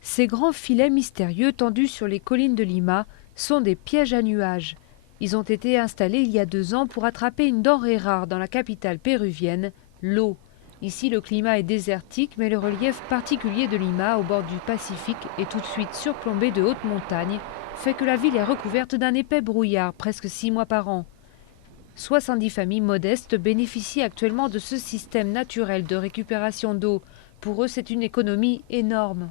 Ces grands filets mystérieux tendus sur les collines de Lima sont des pièges à nuages. Ils ont été installés il y a 2 ans pour attraper une denrée rare dans la capitale péruvienne, l'eau. Ici, le climat est désertique, mais le relief particulier de Lima, au bord du Pacifique et tout de suite surplombé de hautes montagnes, fait que la ville est recouverte d'un épais brouillard presque 6 mois par an. 70 familles modestes bénéficient actuellement de ce système naturel de récupération d'eau. Pour eux, c'est une économie énorme.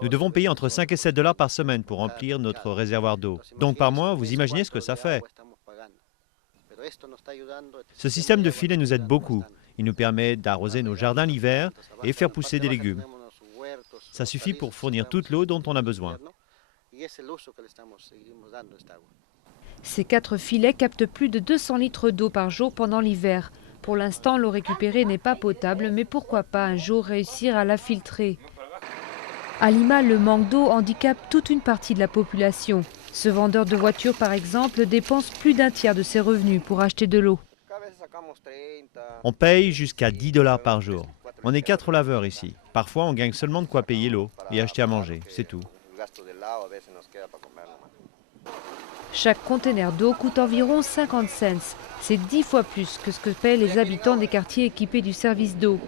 Nous devons payer entre 5 et 7 dollars par semaine pour remplir notre réservoir d'eau. Donc par mois, vous imaginez ce que ça fait. Ce système de filet nous aide beaucoup. Il nous permet d'arroser nos jardins l'hiver et faire pousser des légumes. Ça suffit pour fournir toute l'eau dont on a besoin. Ces 4 filets captent plus de 200 litres d'eau par jour pendant l'hiver. Pour l'instant, l'eau récupérée n'est pas potable, mais pourquoi pas un jour réussir à la filtrer? À Lima, le manque d'eau handicape toute une partie de la population. Ce vendeur de voitures, par exemple, dépense plus d'un tiers de ses revenus pour acheter de l'eau. On paye jusqu'à 10 dollars par jour. On est 4 laveurs ici. Parfois, on gagne seulement de quoi payer l'eau et acheter à manger, c'est tout. Chaque conteneur d'eau coûte environ 50 cents. C'est 10 fois plus que ce que paient les habitants des quartiers équipés du service d'eau.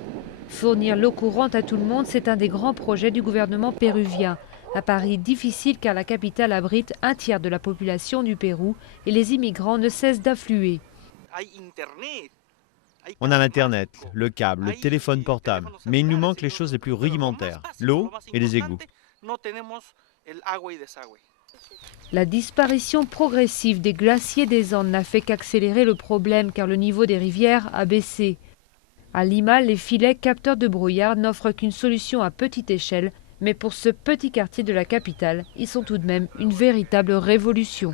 Fournir l'eau courante à tout le monde, c'est un des grands projets du gouvernement péruvien. Un pari difficile car la capitale abrite un tiers de la population du Pérou et les immigrants ne cessent d'affluer. On a l'Internet, le câble, le téléphone portable, mais il nous manque les choses les plus rudimentaires, l'eau et les égouts. La disparition progressive des glaciers des Andes n'a fait qu'accélérer le problème car le niveau des rivières a baissé. À Lima, les filets capteurs de brouillard n'offrent qu'une solution à petite échelle, mais pour ce petit quartier de la capitale, ils sont tout de même une véritable révolution.